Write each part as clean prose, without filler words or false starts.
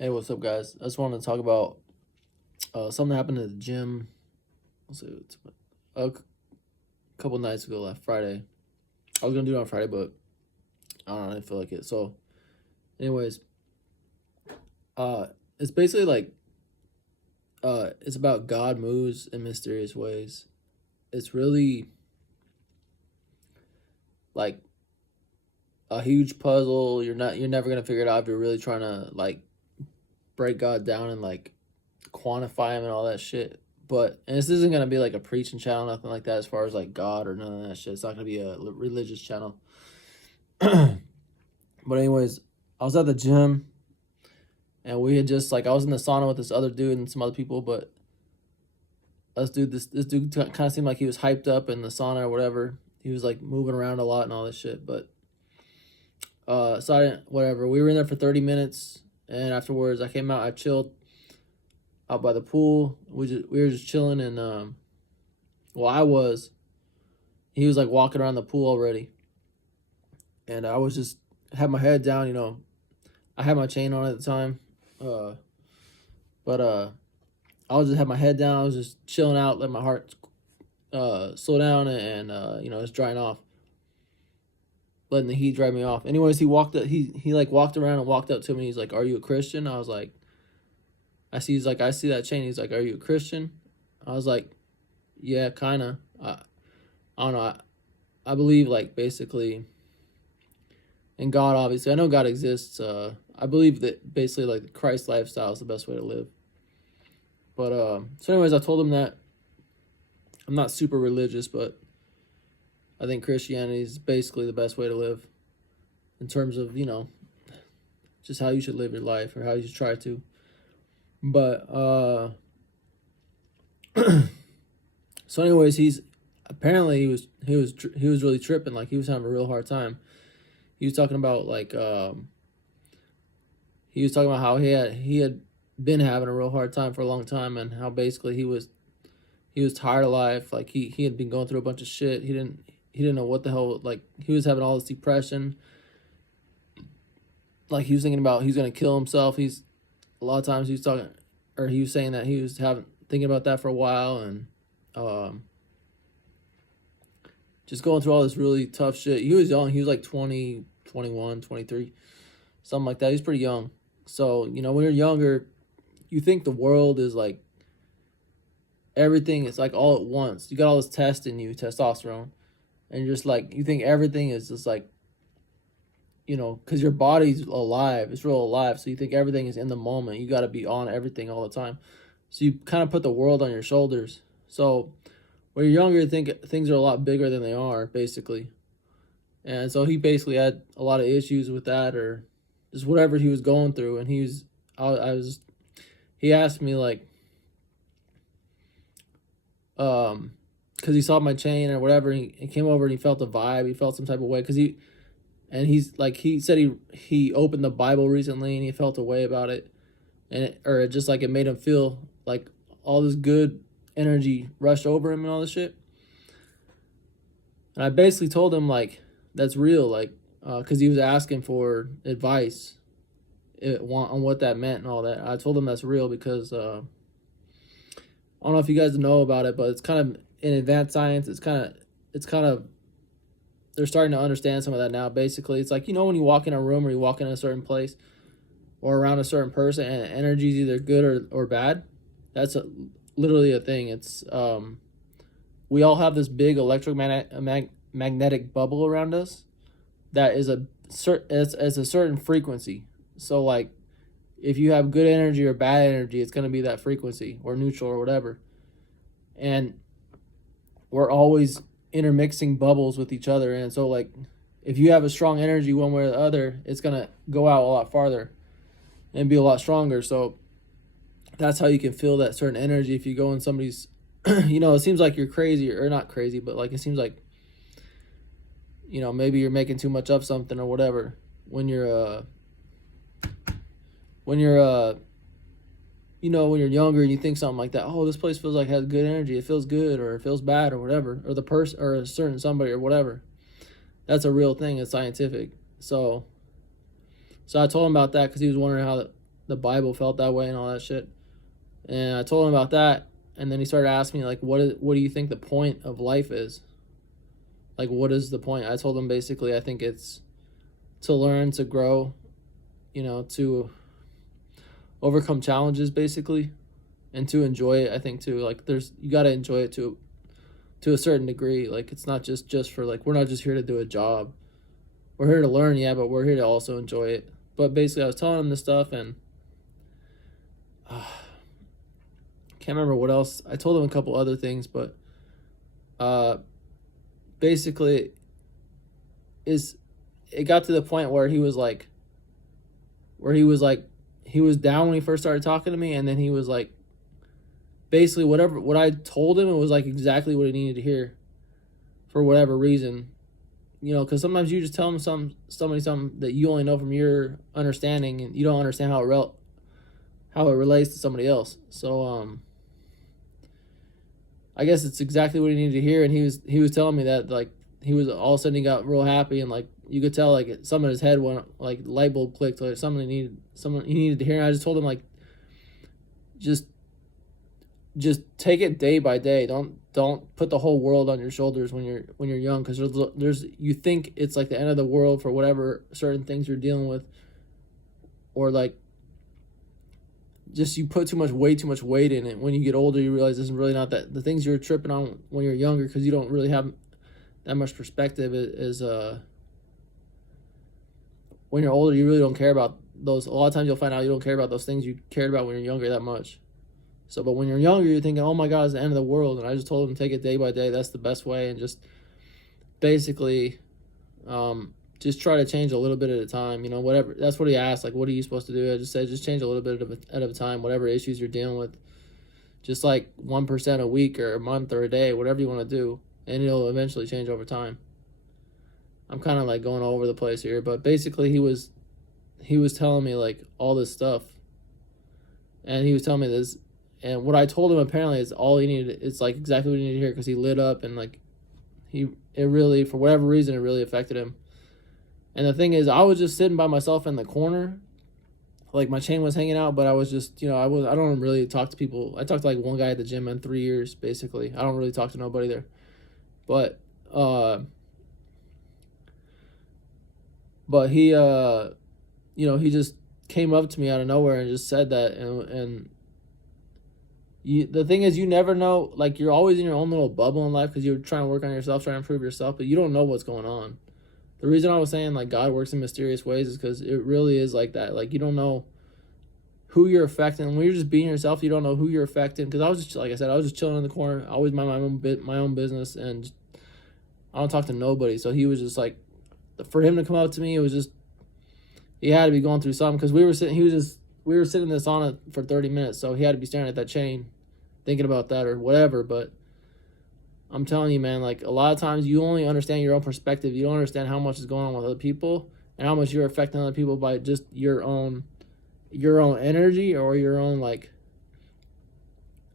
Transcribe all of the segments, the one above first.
Hey, what's up, guys? I just wanted to talk about something happened at the gym. It's couple nights ago, last Friday. I was gonna do it on Friday, but I don't know, I didn't feel like it. So, anyways, uh, it's basically like it's about God moves in mysterious ways. It's really like a huge puzzle. You're never gonna figure it out if you're really trying to like break God down and like quantify him and all that shit. And this isn't gonna be like a preaching channel, nothing like that. As far as like God or none of that shit, it's not gonna be a religious channel. But anyways, I was at the gym and we had just like I was in the sauna with this other dude and some other people, but this dude kind of seemed like he was hyped up in the sauna or whatever. He was like moving around a lot and all this shit, but so I didn't whatever. We were in there for 30 minutes, and afterwards I came out. I chilled out by the pool. We were just chilling, and well, I was. He was like walking around the pool already, and I was just had my head down. I had my chain on at the time, uh, but I was just had my head down. I was just chilling out, let my heart slow down, and just drying off, letting the heat dry me off. Anyways, he walked up. He like walked around and walked up to me. He's like, "Are you a Christian?" I was like, He's like, "I see that chain." He's like, "Are you a Christian?" I was like, "Yeah, kind of." I don't know. I believe like basically in God. Obviously, I know God exists. I believe that basically like the Christ lifestyle is the best way to live. But so anyways, I told him that I'm not super religious, but I think Christianity is basically the best way to live in terms of just how you should live your life or how you should try to. But so anyways, he was really tripping, like he was having a real hard time. He was talking about like he was talking about how he had been having a real hard time for a long time, and how basically he was tired of life. Like he had been going through a bunch of shit. He didn't know what the hell, like he was having all this depression. Like he was thinking about he's gonna kill himself. He's a lot of times he was talking, or he was saying that he was having thinking about that for a while, and um just going through all this really tough shit. He was young. He was like 20, 21, 23, something like that. He's pretty young. So, when you're younger, you think the world is like everything is like all at once. You got all this test in you, testosterone, and you're just like, you think everything is just like, because your body's alive. It's real alive. So you think everything is in the moment. You got to be on everything all the time. So you kind of put the world on your shoulders. So when you're younger, you think things are a lot bigger than they are, basically. And so he basically had a lot of issues with that, or just whatever he was going through. And he asked me like, because he saw my chain or whatever. He came over and he felt the vibe. He felt some type of way he's like he said he opened the Bible recently and he felt a way about it, or it just like it made him feel like all this good energy rushed over him and all this shit. And I basically told him like that's real, like because he was asking for advice on what that meant and all that. I told him that's real because I don't know if you guys know about it, but it's kind of in advanced science. It's kind of they're starting to understand some of that now. Basically, it's like when you walk in a room or you walk in a certain place or around a certain person and energy is either good or bad. That's literally a thing. It's we all have this big electromagnetic bubble around us that is it's a certain frequency. So like if you have good energy or bad energy, it's going to be that frequency or neutral or whatever. And we're always intermixing bubbles with each other. And so like if you have a strong energy one way or the other, it's going to go out a lot farther and be a lot stronger. So that's how you can feel that certain energy if you go in somebody's it seems like you're crazy, or not crazy, but like it seems like maybe you're making too much of something or whatever when you're when you're when you're younger and you think something like that. Oh, this place feels like it has good energy. It feels good or it feels bad or whatever, or the person or a certain somebody or whatever. That's a real thing. It's scientific. So I told him about that because he was wondering how the Bible felt that way and all that shit. And I told him about that, and then he started asking me like, what do you think the point of life is? Like, what is the point? I told him basically, I think it's to learn, to grow, to overcome challenges basically, and to enjoy it. I think too, like you got to enjoy it to a certain degree. Like, it's not just for, like, we're not just here to do a job. We're here to learn, yeah, but we're here to also enjoy it. But basically I was telling him this stuff, and can't remember what else. I told him a couple other things, but basically it got to the point where he was down when he first started talking to me, and then he was like, basically what I told him, it was like exactly what he needed to hear for whatever reason. Because sometimes you just tell somebody something that you only know from your understanding, and you don't understand how it relates to somebody else. So I guess it's exactly what he needed to hear, and he was telling me that, like, he was, all of a sudden he got real happy, and like you could tell, like, some in his head went, like, light bulb clicked, like something he needed to hear. And I just told him, like, just take it day by day. Don't put the whole world on your shoulders when you're young, because there's you think it's like the end of the world for whatever certain things you're dealing with, or like just you put way too much weight in it. When you get older, you realize it's really not that. The things you're tripping on when you're younger, because you don't really have that much perspective, is when you're older, you really don't care about those. A lot of times you'll find out you don't care about those things you cared about when you're younger that much. So, but when you're younger, you're thinking, oh my God, it's the end of the world. And I just told him, take it day by day. That's the best way. And just basically just try to change a little bit at a time, whatever. That's what he asked. Like, what are you supposed to do? I just said, just change a little bit at a time, whatever issues you're dealing with. Just like 1% a week or a month or a day, whatever you want to do. And it'll eventually change over time. I'm kind of like going all over the place here. But basically he was telling me like all this stuff. And he was telling me this. And what I told him apparently is all he needed. It's like exactly what he needed to hear, because he lit up, and like it really, for whatever reason, it really affected him. And the thing is, I was just sitting by myself in the corner, like my chain was hanging out, but I was just, I don't really talk to people. I talked to like one guy at the gym in 3 years, basically. I don't really talk to nobody there. But he he just came up to me out of nowhere and just said that, and the thing is, you never know. Like, you're always in your own little bubble in life, because you're trying to work on yourself, trying to improve yourself, but you don't know what's going on. The reason I was saying like God works in mysterious ways is because it really is like that. Like, you don't know who you're affecting. When you're just being yourself, you don't know who you're affecting. Because I was just, like I said, I was just chilling in the corner. I always mind my own business, and I don't talk to nobody. So he was just like, for him to come up to me, it was just, he had to be going through something, because we were sitting in the sauna for 30 minutes, so he had to be staring at that chain, thinking about that or whatever. But I'm telling you, man, like, a lot of times you only understand your own perspective. You don't understand how much is going on with other people, and how much you're affecting other people by just your own energy, or your own, like,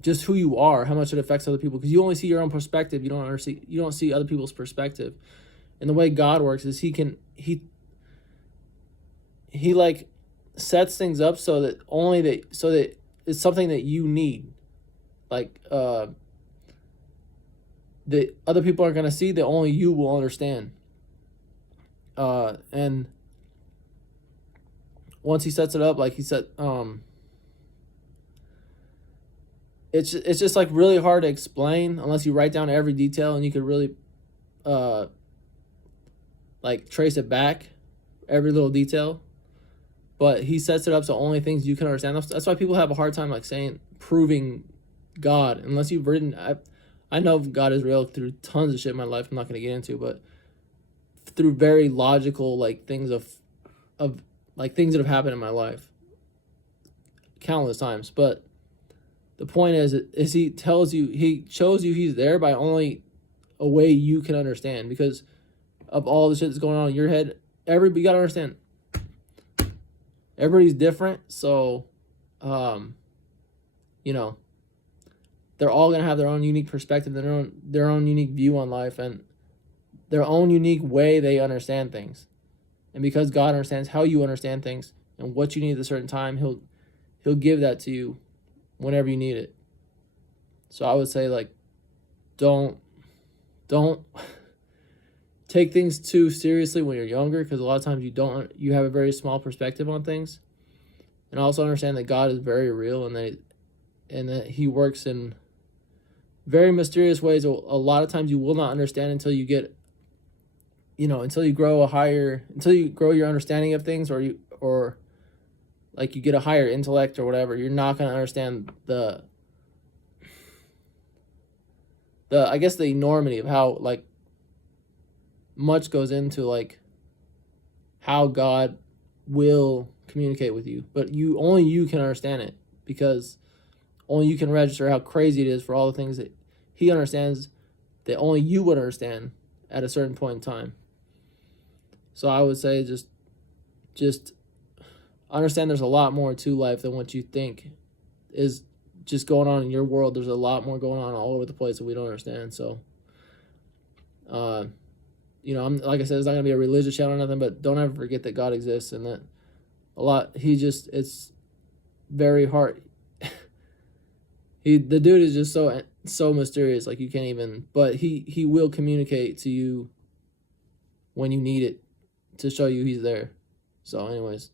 just who you are, how much it affects other people, because you only see your own perspective. You don't see other people's perspective. And the way God works is he like sets things up so that it's something that you need, like that other people aren't going to see, that only you will understand. And once he sets it up, like he said, it's just like really hard to explain unless you write down every detail, and you could really like trace it back, every little detail. But he sets it up so only things you can understand. That's why people have a hard time like proving God, unless you've written. I know God is real through tons of shit in my life I'm not going to get into, but through very logical like things of like things that have happened in my life countless times. But the point is he shows you he's there by only a way you can understand, because of all the shit that's going on in your head. You gotta understand, everybody's different, so they're all gonna have their own unique perspective, their own unique view on life, and their own unique way they understand things. And because God understands how you understand things and what you need at a certain time, He'll give that to you whenever you need it. So I would say, like, don't take things too seriously when you're younger, because a lot of times you have a very small perspective on things. And also understand that God is very real, and that he works in very mysterious ways. A lot of times you will not understand until you get, until you grow your understanding of things, or like you get a higher intellect or whatever. You're not going to understand the I guess the enormity of how, like, much goes into, like, how God will communicate with you. But only you can understand it, because only you can register how crazy it is for all the things that he understands that only you would understand at a certain point in time. So I would say just understand there's a lot more to life than what you think is just going on in your world. There's a lot more going on all over the place that we don't understand. So, I'm, like I said, it's not gonna be a religious channel or nothing, but don't ever forget that God exists, and that it's very hard. The dude is just so mysterious, like you can't even. But he will communicate to you when you need it, to show you he's there. So, anyways.